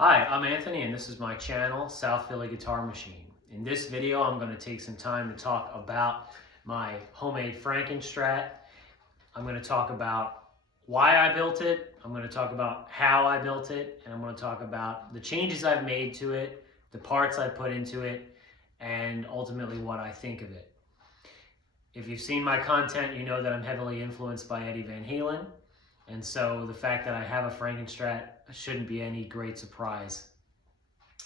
Hi, I'm Anthony and this is my channel, South Philly Guitar Machine. In this video, I'm going to take some time to talk about my homemade Frankenstrat. I'm going to talk about why I built it, I'm going to talk about how I built it, and I'm going to talk about the changes I've made to it, the parts I put into it, and ultimately what I think of it. If you've seen my content, you know that I'm heavily influenced by Eddie Van Halen. And so the fact that I have a Frankenstrat shouldn't be any great surprise.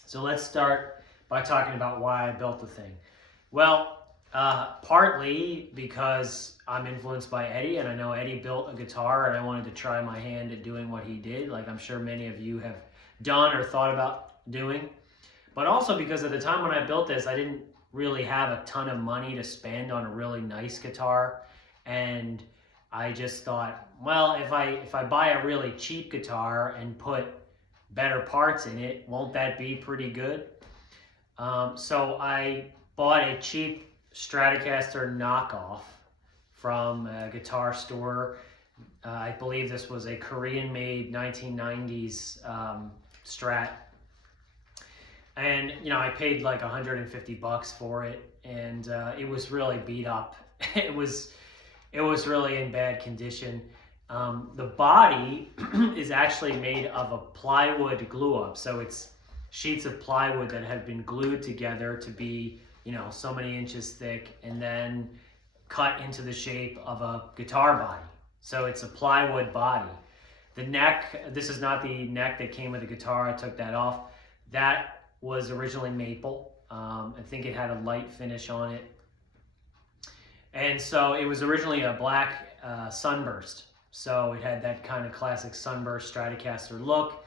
So let's start by talking about why I built the thing. Well, partly because I'm influenced by Eddie, and I know Eddie built a guitar and I wanted to try my hand at doing what he did, like I'm sure many of you have done or thought about doing. But also because at the time when I built this, I didn't really have a ton of money to spend on a really nice guitar. And I just thought, well, if I buy a really cheap guitar and put better parts in it, won't that be pretty good? So I bought a cheap Stratocaster knockoff from a guitar store. I believe this was a Korean-made 1990s Strat. And, you know, I paid like 150 bucks for it, and it was really beat up. It was really in bad condition. The body is actually made of a plywood glue up. So it's sheets of plywood that have been glued together to be, you know, so many inches thick and then cut into the shape of a guitar body. So it's a plywood body. The neck, this is not the neck that came with the guitar. I took that off. That was originally maple. I think it had a light finish on it. And so it was originally a black sunburst. So it had that kind of classic sunburst Stratocaster look.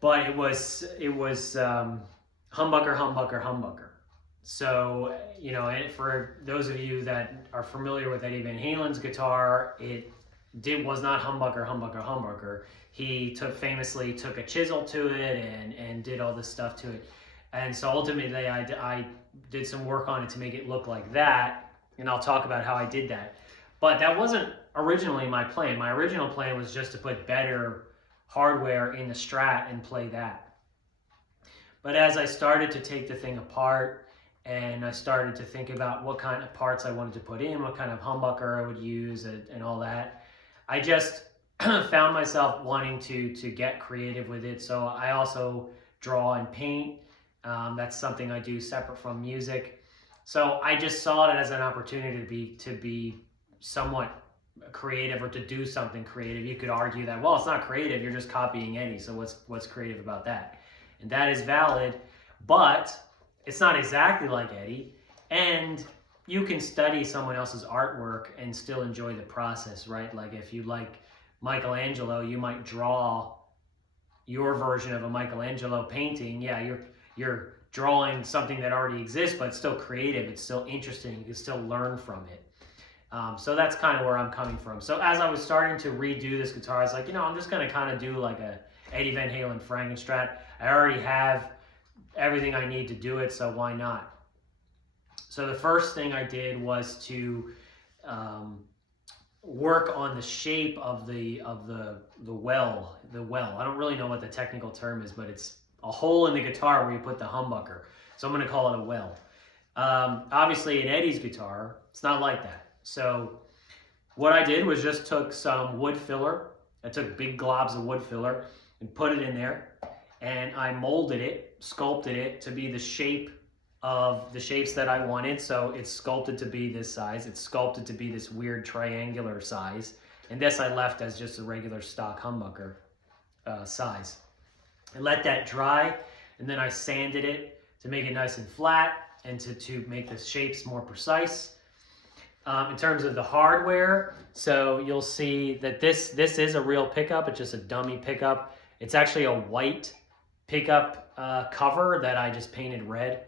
But it was humbucker, humbucker, humbucker. So, you know, and for those of you that are familiar with Eddie Van Halen's guitar, was not humbucker, humbucker, humbucker. He famously took a chisel to it and did all this stuff to it. And so ultimately I did some work on it to make it look like that. And I'll talk about how I did that. But that wasn't originally my plan. My original plan was just to put better hardware in the Strat and play that. But as I started to take the thing apart and I started to think about what kind of parts I wanted to put in, what kind of humbucker I would use and all that, I just found myself wanting to get creative with it. So I also draw and paint. That's something I do separate from music. So I just saw it as an opportunity to be somewhat creative or to do something creative. You could argue that, well, it's not creative, you're just copying Eddie, so what's creative about that? And that is valid, but it's not exactly like Eddie, and you can study someone else's artwork and still enjoy the process, right? Like if you like Michelangelo, you might draw your version of a Michelangelo painting. Yeah, you're drawing something that already exists, but it's still creative, it's still interesting, you can still learn from it. So that's kind of where I'm coming from. So as I was starting to redo this guitar, I was like, you know, I'm just going to kind of do like a Eddie Van Halen Frankenstrat. I already have everything I need to do it, so why not? So the first thing I did was to work on the shape of the well. I don't really know what the technical term is, but it's a hole in the guitar where you put the humbucker. So I'm going to call it a well. Obviously in Eddie's guitar, it's not like that. So what I did was just took some wood filler. I took big globs of wood filler and put it in there. And I molded it, sculpted it to be the shape of the shapes that I wanted. So it's sculpted to be this size. It's sculpted to be this weird triangular size. And this I left as just a regular stock humbucker size. I let that dry, and then I sanded it to make it nice and flat and to make the shapes more precise. In terms of the hardware, so you'll see that this is a real pickup. It's just a dummy pickup. It's actually a white pickup cover that I just painted red.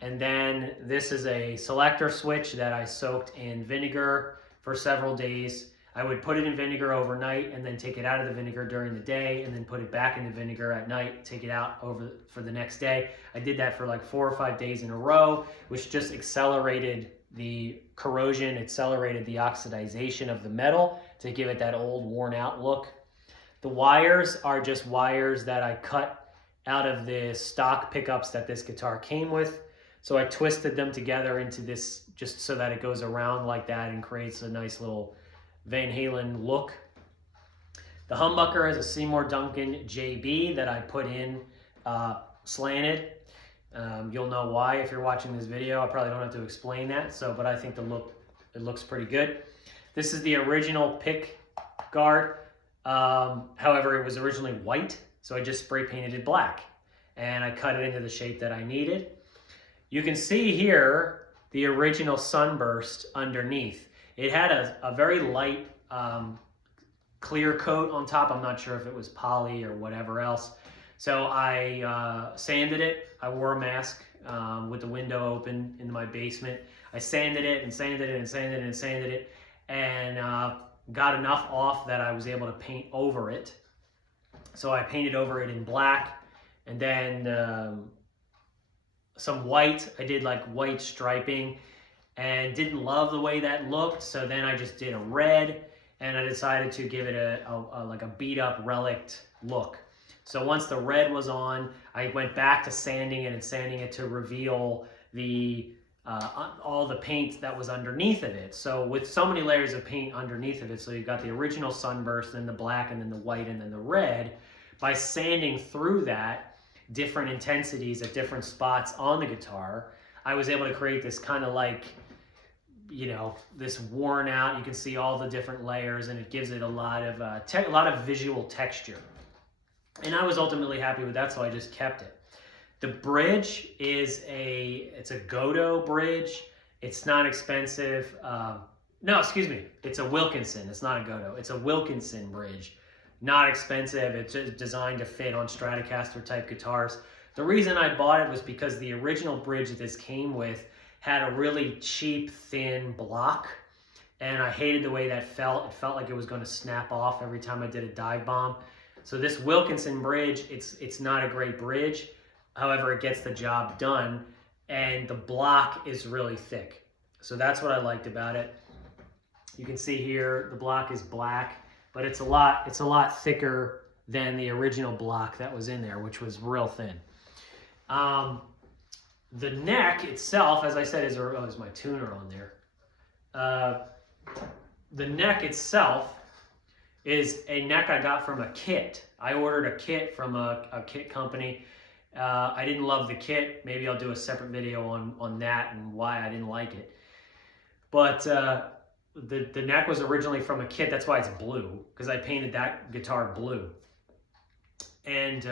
And then this is a selector switch that I soaked in vinegar for several days. I would put it in vinegar overnight and then take it out of the vinegar during the day and then put it back in the vinegar at night, take it out for the next day. I did that for like 4 or 5 days in a row, which just accelerated the corrosion, accelerated the oxidization of the metal to give it that old worn out look. The wires are just wires that I cut out of the stock pickups that this guitar came with. So I twisted them together into this just so that it goes around like that and creates a nice little Van Halen look. The humbucker is a Seymour Duncan JB that I put in slanted. You'll know why if you're watching this video. I probably don't have to explain that. But I think it looks pretty good. This is the original pick guard. However, it was originally white, so I just spray painted it black, and I cut it into the shape that I needed. You can see here the original sunburst underneath. It had a very light clear coat on top. I'm not sure if it was poly or whatever else. So I sanded it. I wore a mask with the window open in my basement. I sanded it and sanded it and sanded it and sanded it, and got enough off that I was able to paint over it. So I painted over it in black, and then some white. I did like white striping and didn't love the way that looked, so then I just did a red, and I decided to give it like a beat up relict look. So once the red was on, I went back to sanding it and sanding it to reveal all the paint that was underneath of it. So with so many layers of paint underneath of it, so you've got the original sunburst, then the black, and then the white, and then the red, by sanding through that, different intensities at different spots on the guitar, I was able to create this kind of like, this worn out, you can see all the different layers, and it gives it a lot of visual texture. And I was ultimately happy with that, so I just kept it. The bridge is it's a Godot bridge. It's not expensive. No, excuse me. It's a Wilkinson. It's not a Godot. It's a Wilkinson bridge. Not expensive. It's just designed to fit on Stratocaster type guitars. The reason I bought it was because the original bridge that this came with had a really cheap, thin block, and I hated the way that felt. It felt like it was going to snap off every time I did a dive bomb. So this Wilkinson bridge, it's not a great bridge. However, it gets the job done, and the block is really thick. So that's what I liked about it. You can see here the block is black, but it's a lot thicker than the original block that was in there, which was real thin. The neck itself, as I said, is my tuner on there. The neck itself is a neck I got from a kit. I ordered a kit from a kit company. I didn't love the kit. Maybe I'll do a separate video on that and why I didn't like it. But the neck was originally from a kit. That's why it's blue, because I painted that guitar blue. And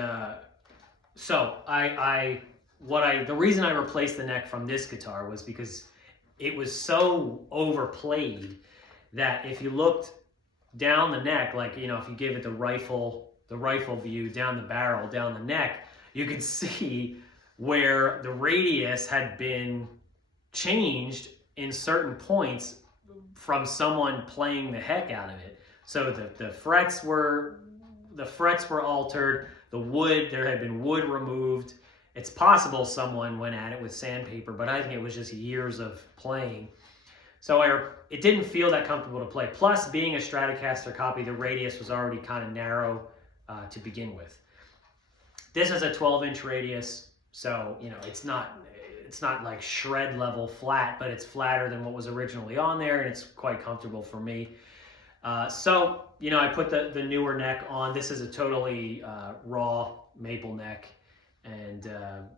so the reason I replaced the neck from this guitar was because it was so overplayed that if you looked down the neck, like, if you give it the rifle view down the barrel, down the neck, you could see where the radius had been changed in certain points from someone playing the heck out of it. So the frets were altered, the wood, there had been wood removed. It's possible someone went at it with sandpaper, but I think it was just years of playing. So it didn't feel that comfortable to play. Plus, being a Stratocaster copy, the radius was already kind of narrow to begin with. This is a 12-inch radius, so it's not like shred level flat, but it's flatter than what was originally on there, and it's quite comfortable for me. So I put the newer neck on. This is a totally raw maple neck and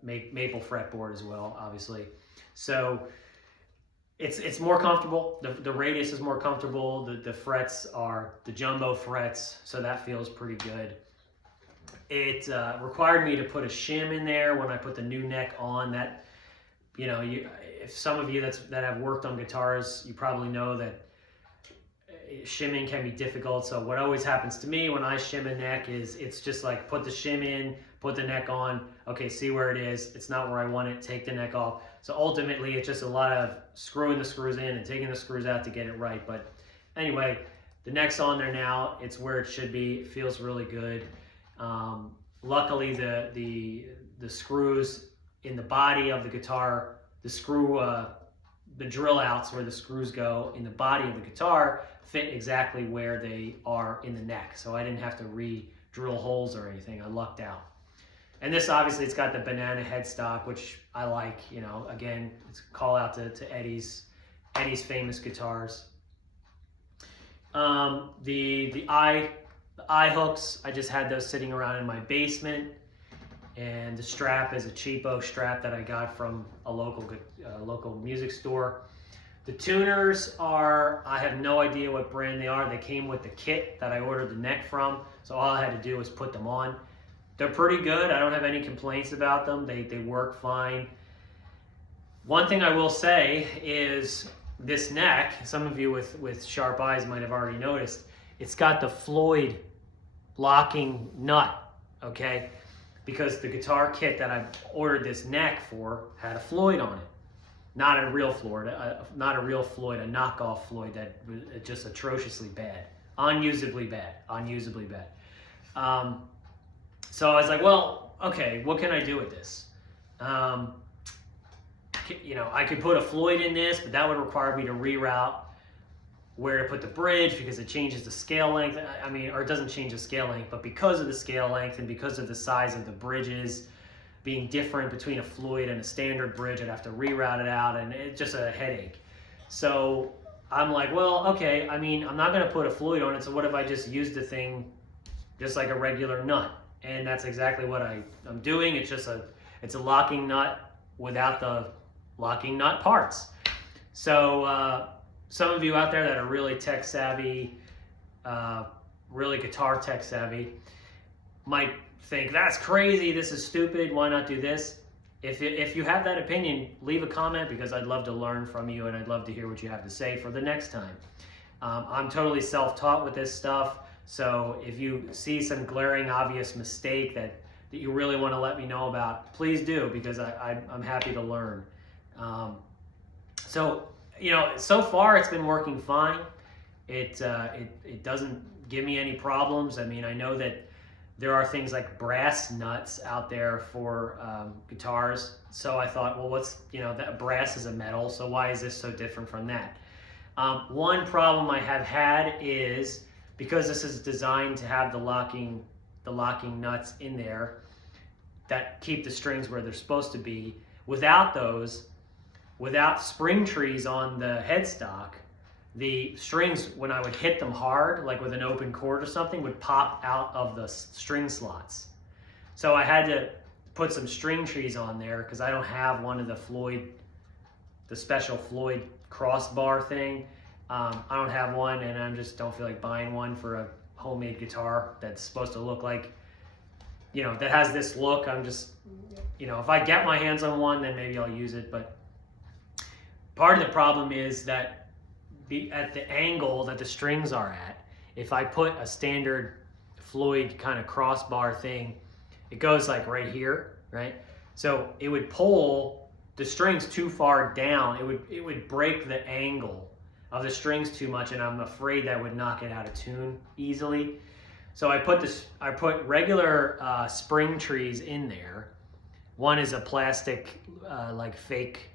maple fretboard as well, obviously. So it's more comfortable. The radius is more comfortable. The frets are the jumbo frets, so that feels pretty good. It required me to put a shim in there when I put the new neck on. That, if some of you that have worked on guitars, you probably know that shimming can be difficult. So what always happens to me when I shim a neck is it's just like put the shim in, put the neck on, okay, see where it is. It's not where I want it, take the neck off. So ultimately it's just a lot of screwing the screws in and taking the screws out to get it right. But anyway, the neck's on there now. It's where it should be. It feels really good. Luckily the screws in the body of the guitar, the the drill outs where the screws go in the body of the guitar fit exactly where they are in the neck. So I didn't have to re-drill holes or anything. I lucked out. And this, obviously, it's got the banana headstock, which I like. You know, again, it's a call out to Eddie's famous guitars. The eye hooks, I just had those sitting around in my basement. And the strap is a cheapo strap that I got from a local music store. The tuners are, I have no idea what brand they are. They came with the kit that I ordered the neck from, so all I had to do was put them on. They're pretty good. I don't have any complaints about them. They work fine. One thing I will say is this neck, some of you with sharp eyes might have already noticed, it's got the Floyd locking nut, okay? Because the guitar kit that I ordered this neck for had a Floyd on it. Not a real Floyd, a knockoff Floyd that was just atrociously bad. Unusably bad. So I was like, well, okay, what can I do with this? You know, I could put a Floyd in this, but that would require me to reroute where to put the bridge because it changes the scale length. I mean, or it doesn't change the scale length, but because of the scale length and because of the size of the bridges being different between a Floyd and a standard bridge, I'd have to reroute it out, and it's just a headache. So I'm like, well, okay, I mean, I'm not going to put a Floyd on it, so what if I just use the thing just like a regular nut? And that's exactly what I'm doing. It's just it's a locking nut without the locking nut parts. So some of you out there that are really tech savvy, really guitar tech savvy, might think, that's crazy, this is stupid, why not do this? If you have that opinion, leave a comment because I'd love to learn from you and I'd love to hear what you have to say for the next time. I'm totally self-taught with this stuff, so if you see some glaring obvious mistake that you really want to let me know about, please do, because I'm happy to learn. So, you know, so far it's been working fine. It doesn't give me any problems. I mean, I know that there are things like brass nuts out there for guitars. So I thought, well, that brass is a metal, so why is this so different from that? One problem I have had is because this is designed to have the locking nuts in there that keep the strings where they're supposed to be. Without spring trees on the headstock, the strings, when I would hit them hard, like with an open chord or something, would pop out of the string slots. So I had to put some string trees on there because I don't have one of the special Floyd crossbar thing. I don't have one, and I just don't feel like buying one for a homemade guitar that's supposed to look like, you know, that has this look. I'm just, you know, if I get my hands on one, then maybe I'll use it. But part of the problem is that at the angle that the strings are at, if I put a standard Floyd kind of crossbar thing, it goes like right here, right? So it would pull the strings too far down. It would break the angle of the strings too much, and I'm afraid that would knock it out of tune easily. So I put regular spring trees in there. One is a plastic, like fake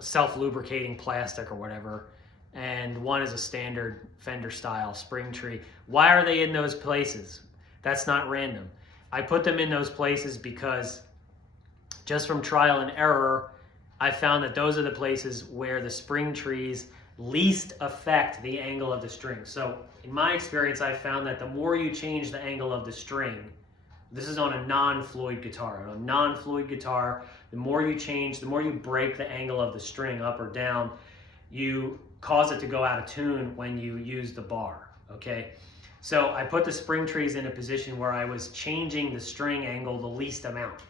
self-lubricating plastic or whatever, and one is a standard Fender style spring tree. Why are they in those places? That's not random. I put them in those places because just from trial and error, I found that those are the places where the spring trees least affect the angle of the string. So in my experience, I found that the more you change the angle of the string, this is on a non-Floyd guitar. On a non-Floyd guitar, the more you change, the more you break the angle of the string up or down, you cause it to go out of tune when you use the bar, okay? So I put the spring trees in a position where I was changing the string angle the least amount.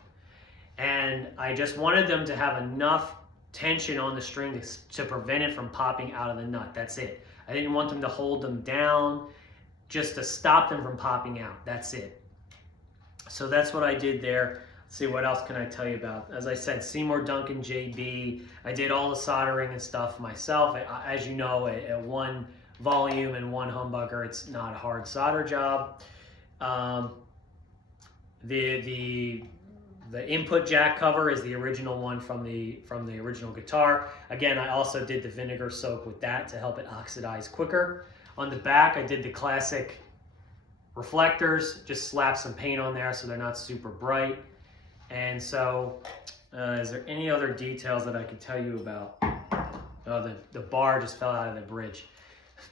And I just wanted them to have enough tension on the string to prevent it from popping out of the nut. That's it. I didn't want them to hold them down, just to stop them from popping out. That's it. So that's what I did there. Let's see, what else can I tell you about? As I said, Seymour Duncan JB. I did all the soldering and stuff myself. As you know, at one volume and one humbucker, it's not a hard solder job. The The input jack cover is the original one from the original guitar. Again, I also did the vinegar soak with that to help it oxidize quicker. On the back, I did the classic reflectors, just slap some paint on there so they're not super bright. And so, is there any other details that I could tell you about? Oh, the bar just fell out of the bridge.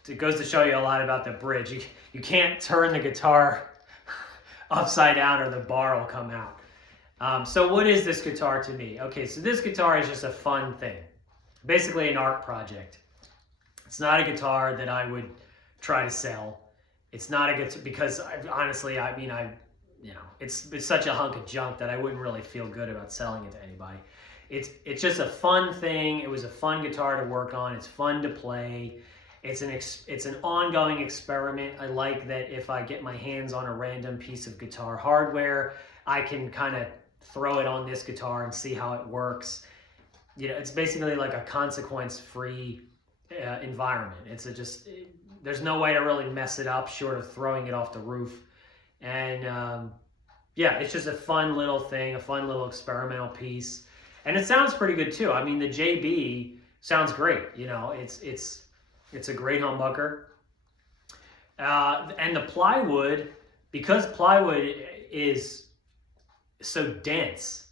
It goes to show you a lot about the bridge. You can't turn the guitar upside down or the bar will come out. So what is this guitar to me? Okay, so this guitar is just a fun thing. Basically an art project. It's not a guitar that I would try to sell. It's not a guitar because honestly, it's such a hunk of junk that I wouldn't really feel good about selling it to anybody. It's just a fun thing. It was a fun guitar to work on. It's fun to play. It's an ongoing experiment. I like that if I get my hands on a random piece of guitar hardware, I can kind of throw it on this guitar and see how it works. It's basically like a consequence-free environment. There's no way to really mess it up short of throwing it off the roof. And yeah, it's just a fun little thing, a fun little experimental piece. And it sounds pretty good too. I mean, the JB sounds great. It's a great humbucker. And the plywood, because plywood is so dense,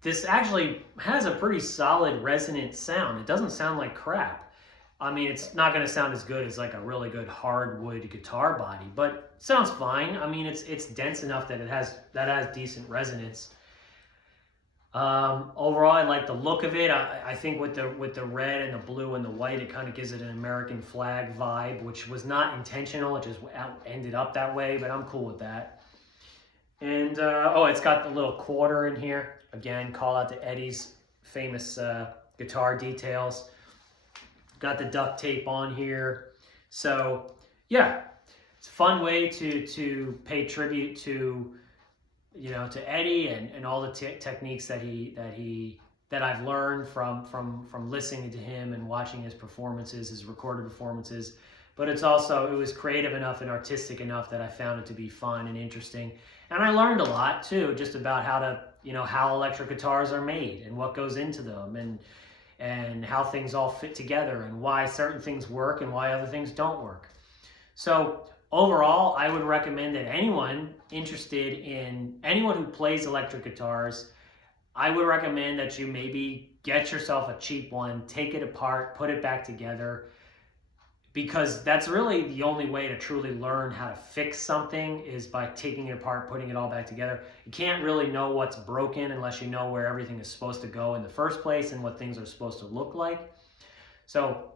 this actually has a pretty solid resonant sound. It doesn't sound like crap. I mean, it's not going to sound as good as like a really good hardwood guitar body, but it sounds fine. I mean, it's dense enough that it has decent resonance. Overall, I like the look of it. I think with the red and the blue and the white, it kind of gives it an American flag vibe, which was not intentional. It just ended up that way, but I'm cool with that. And, it's got the little quarter in here. Again, call out to Eddie's famous guitar details. Got the duct tape on here. So, yeah, it's a fun way to pay tribute to Eddie and all the techniques that I've learned from listening to him and watching his performances, his recorded performances. But it was creative enough and artistic enough that I found it to be fun and interesting. And I learned a lot too, just about how electric guitars are made and what goes into them and how things all fit together and why certain things work and why other things don't work. So overall, I would recommend that anyone who plays electric guitars, I would recommend that you maybe get yourself a cheap one, take it apart, put it back together, because that's really the only way to truly learn how to fix something is by taking it apart, putting it all back together. You can't really know what's broken unless you know where everything is supposed to go in the first place and what things are supposed to look like. So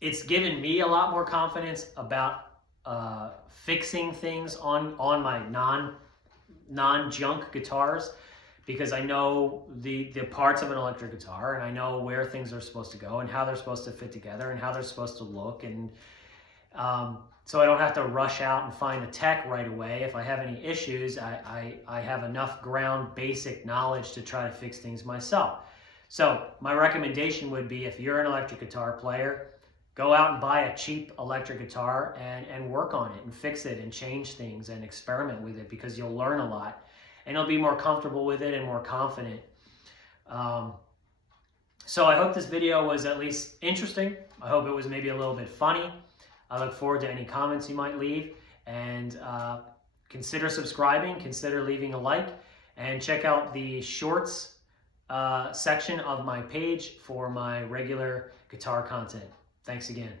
it's given me a lot more confidence about fixing things on my non-junk guitars, because I know the parts of an electric guitar and I know where things are supposed to go and how they're supposed to fit together and how they're supposed to look. And so I don't have to rush out and find a tech right away. If I have any issues, I have enough ground basic knowledge to try to fix things myself. So my recommendation would be, if you're an electric guitar player, go out and buy a cheap electric guitar and work on it and fix it and change things and experiment with it, because you'll learn a lot. And you'll be more comfortable with it and more confident. So I hope this video was at least interesting. I hope it was maybe a little bit funny. I look forward to any comments you might leave. And consider subscribing, consider leaving a like, and check out the shorts section of my page for my regular guitar content. Thanks again.